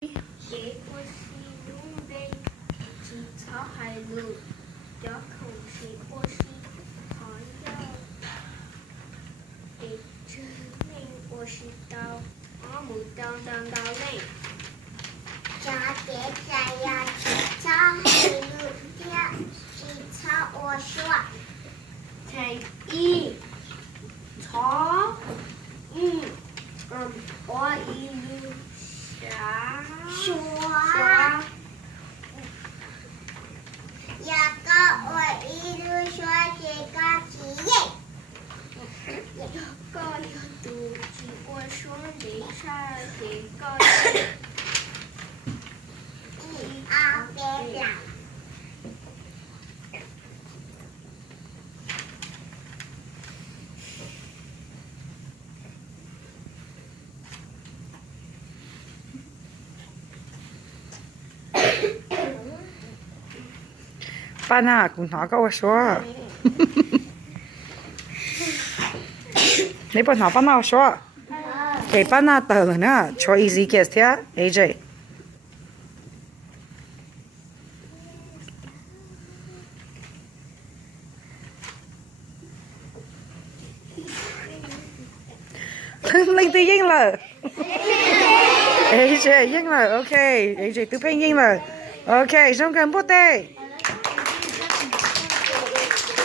给我是努力，起草海路，要空是我是朋友，给证明我是到阿姆当到累。家别在呀，起草海路，要起草我说。乘一，草，我一路下。说呀个我一路说这个企业。个有读记我说你啥这个。一二别两。爸呢？跟他跟我说，你不拿爸那说，给爸那得了呢，说 easy guess 听 AJ。你哋赢了，AJ 赢了，OK，AJ 都变赢了，OK，中间不对。